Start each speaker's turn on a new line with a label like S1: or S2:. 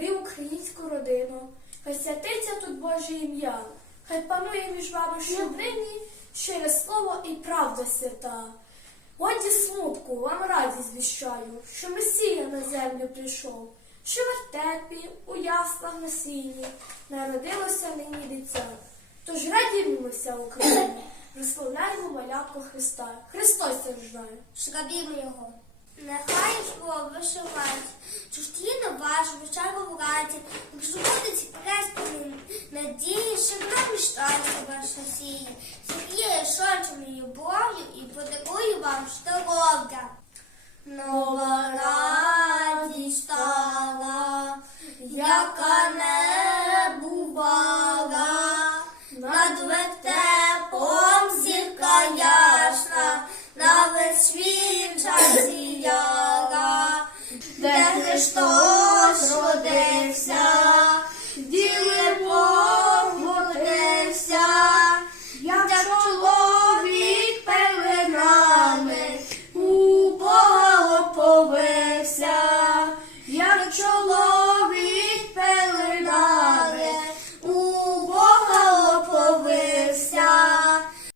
S1: тобі українську родину. Хай святиться тут Боже ім'я, хай панує між вами щоднині щире слово і правда свята. Годі смутку, вам радість звіщаю, що Месія на землю прийшов, що в вертепі, у яслах на сіні народилося нині дитя. Тож радімося Україні, прославляємо малятку Христа. Христос рождає.
S2: Шкабімо його. Нехай школа вишивають, чужтіно вашу вечеру вранці, якщо будуть пресні надії, що вона міщається ваша сії, зігріє шончою любов'ю і подарує вам здоров'я. Нова радість стала, яка не бувала, над вертепом зірка ясна, на весь світ засіяла, де Христос